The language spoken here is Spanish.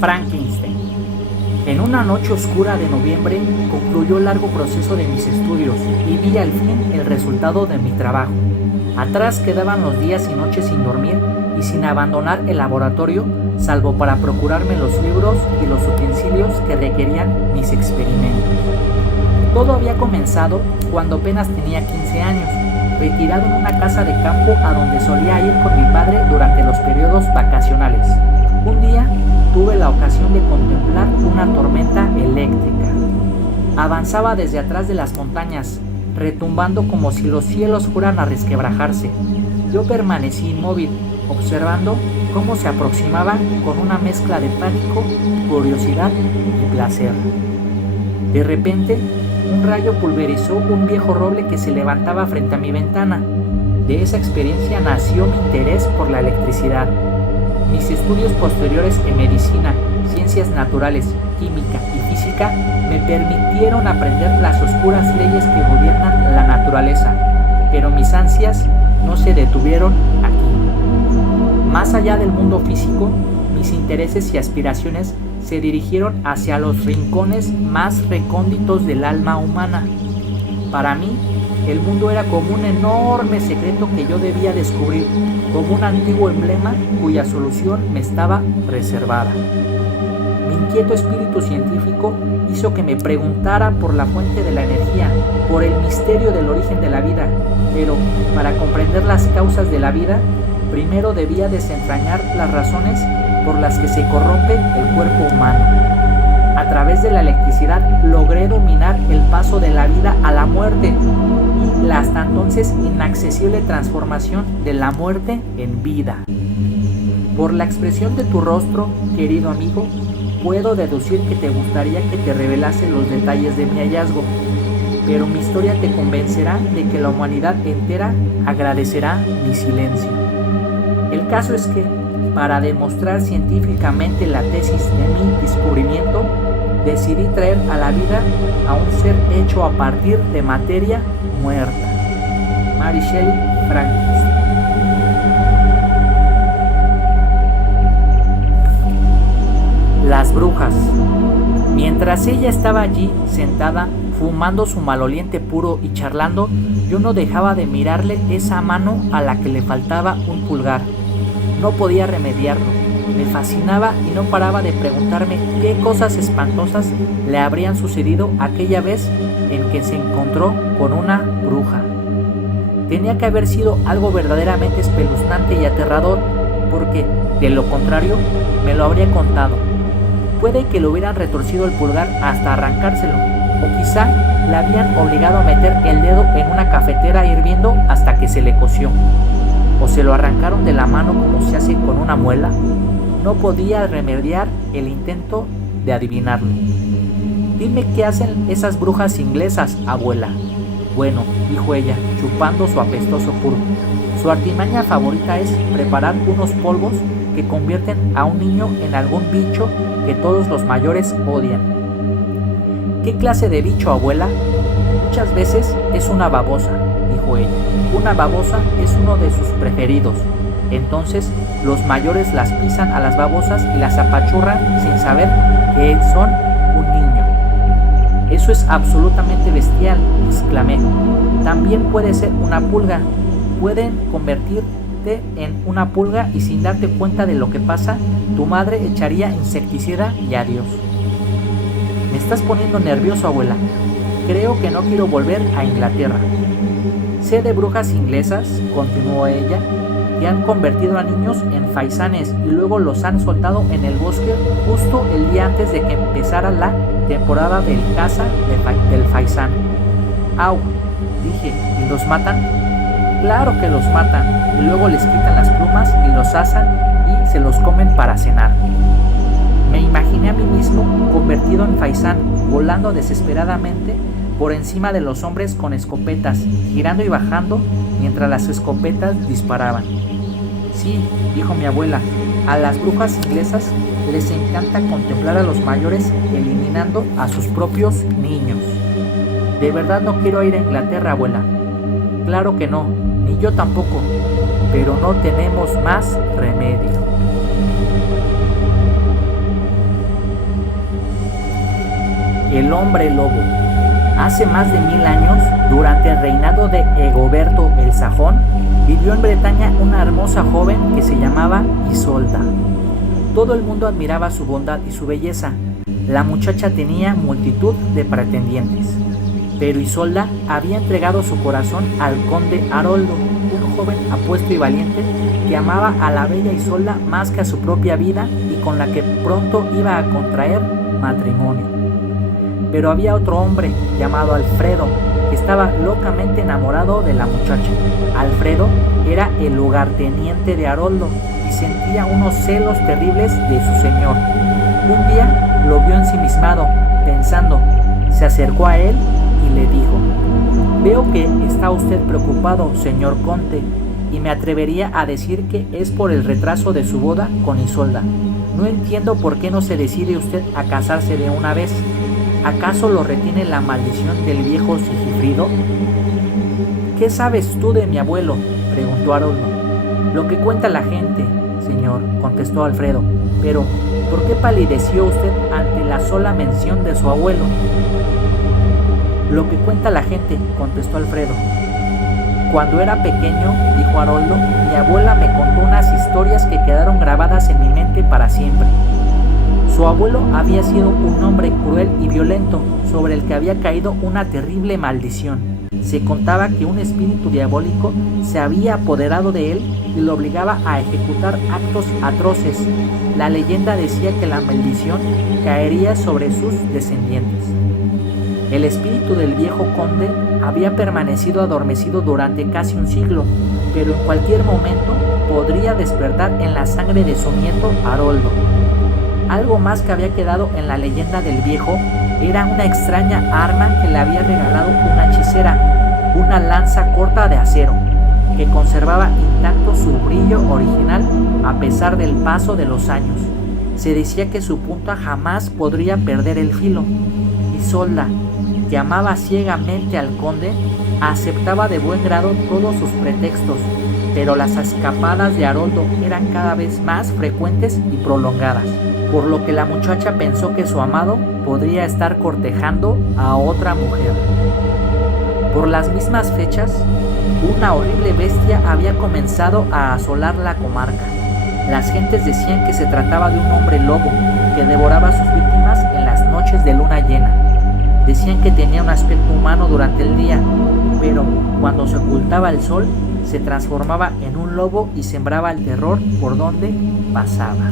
Frankenstein. En una noche oscura de noviembre concluyó el largo proceso de mis estudios y vi al fin el resultado de mi trabajo. Atrás quedaban los días y noches sin dormir y sin abandonar el laboratorio, salvo para procurarme los libros y los utensilios que requerían mis experimentos. Todo había comenzado cuando apenas tenía 15 años, retirado en una casa de campo a donde solía ir con mi padre durante los periodos vacacionales. Un día tuve la ocasión de contemplar una tormenta eléctrica. Avanzaba desde atrás de las montañas, retumbando como si los cielos fueran a resquebrajarse. Yo permanecí inmóvil, observando cómo se aproximaba con una mezcla de pánico, curiosidad y placer. De repente, un rayo pulverizó un viejo roble que se levantaba frente a mi ventana. De esa experiencia nació mi interés por la electricidad. Mis estudios posteriores en medicina, ciencias naturales, química y física me permitieron aprender las oscuras leyes que gobiernan la naturaleza, pero mis ansias no se detuvieron aquí. Más allá del mundo físico, mis intereses y aspiraciones se dirigieron hacia los rincones más recónditos del alma humana. Para mí, el mundo era como un enorme secreto que yo debía descubrir, como un antiguo emblema cuya solución me estaba reservada. Mi inquieto espíritu científico hizo que me preguntara por la fuente de la energía, por el misterio del origen de la vida, pero para comprender las causas de la vida, primero debía desentrañar las razones por las que se corrompe el cuerpo humano. A través de la electricidad logré dominar el paso de la vida a la muerte y la hasta entonces inaccesible transformación de la muerte en vida. Por la expresión de tu rostro, querido amigo, puedo deducir que te gustaría que te revelase los detalles de mi hallazgo, pero mi historia te convencerá de que la humanidad entera agradecerá mi silencio. El caso es que, para demostrar científicamente la tesis de mi descubrimiento, decidí traer a la vida a un ser hecho a partir de materia muerta. Mary Shelley, Frankenstein. Las brujas. Mientras ella estaba allí, sentada, fumando su maloliente puro y charlando, yo no dejaba de mirarle esa mano a la que le faltaba un pulgar. No podía remediarlo. Me fascinaba y no paraba de preguntarme qué cosas espantosas le habrían sucedido aquella vez en que se encontró con una bruja. Tenía que haber sido algo verdaderamente espeluznante y aterrador, porque, de lo contrario, me lo habría contado. Puede que le hubieran retorcido el pulgar hasta arrancárselo, o quizá le habían obligado a meter el dedo en una cafetera hirviendo hasta que se le coció. O se lo arrancaron de la mano como se hace con una muela. No podía remediar el intento de adivinarlo. Dime qué hacen esas brujas inglesas, abuela. Bueno, dijo ella, chupando su apestoso puro. Su artimaña favorita es preparar unos polvos que convierten a un niño en algún bicho que todos los mayores odian. ¿Qué clase de bicho, abuela? Muchas veces es una babosa, dijo ella. Una babosa es uno de sus preferidos. Entonces los mayores las pisan a las babosas y las apachurran sin saber que son un niño. Eso es absolutamente bestial, exclamé. También puede ser una pulga. Pueden convertirte en una pulga y sin darte cuenta de lo que pasa, tu madre echaría insecticida y adiós. Me estás poniendo nervioso, abuela. Creo que no quiero volver a Inglaterra. Sé de brujas inglesas, continuó ella, que han convertido a niños en faisanes y luego los han soltado en el bosque justo el día antes de que empezara la temporada del caza del faisán. ¡Au!, dije, ¿y los matan? Claro que los matan, y luego les quitan las plumas y los asan y se los comen para cenar. Me imaginé a mí mismo convertido en faisán, volando desesperadamente por encima de los hombres con escopetas, girando y bajando mientras las escopetas disparaban. Sí, dijo mi abuela, a las brujas inglesas les encanta contemplar a los mayores eliminando a sus propios niños. De verdad no quiero ir a Inglaterra, abuela. Claro que no, ni yo tampoco, pero no tenemos más remedio. el hombre lobo. Hace más de 1000 años, durante el reinado de Egoberto el Sajón, vivió en Bretaña una hermosa joven que se llamaba Isolda. Todo el mundo admiraba su bondad y su belleza. La muchacha tenía multitud de pretendientes, pero Isolda había entregado su corazón al conde Haroldo, un joven apuesto y valiente que amaba a la bella Isolda más que a su propia vida y con la que pronto iba a contraer matrimonio. Pero había otro hombre llamado Alfredo que estaba locamente enamorado de la muchacha. Alfredo era el lugarteniente de Haroldo y sentía unos celos terribles de su señor. Un día lo vio ensimismado, pensando. Se acercó a él y le dijo: «Veo que está usted preocupado, señor conde, y me atrevería a decir que es por el retraso de su boda con Isolda. No entiendo por qué no se decide usted a casarse de una vez. ¿Acaso lo retiene la maldición del viejo Sigifrido?» «¿Qué sabes tú de mi abuelo?», preguntó Haroldo. «Lo que cuenta la gente, señor», contestó Alfredo. «Pero, ¿por qué palideció usted ante la sola mención de su abuelo?». «Lo que cuenta la gente», contestó Alfredo. «Cuando era pequeño», dijo Haroldo, «mi abuela me contó unas historias que quedaron grabadas en mi mente para siempre. Su abuelo había sido un hombre cruel y violento, sobre el que había caído una terrible maldición. Se contaba que un espíritu diabólico se había apoderado de él y lo obligaba a ejecutar actos atroces. La leyenda decía que la maldición caería sobre sus descendientes. El espíritu del viejo conde había permanecido adormecido durante casi un siglo, pero en cualquier momento podría despertar en la sangre de su nieto Haroldo. Algo más que había quedado en la leyenda del viejo era una extraña arma que le había regalado una hechicera, una lanza corta de acero, que conservaba intacto su brillo original a pesar del paso de los años. Se decía que su punta jamás podría perder el filo. Isolda, que amaba ciegamente al conde, aceptaba de buen grado todos sus pretextos, pero las escapadas de Haroldo eran cada vez más frecuentes y prolongadas, por lo que la muchacha pensó que su amado podría estar cortejando a otra mujer. Por las mismas fechas, una horrible bestia había comenzado a asolar la comarca. Las gentes decían que se trataba de un hombre lobo que devoraba a sus víctimas en las noches de luna llena. Decían que tenía un aspecto humano durante el día, pero cuando se ocultaba el sol, se transformaba en un lobo y sembraba el terror por donde pasaba.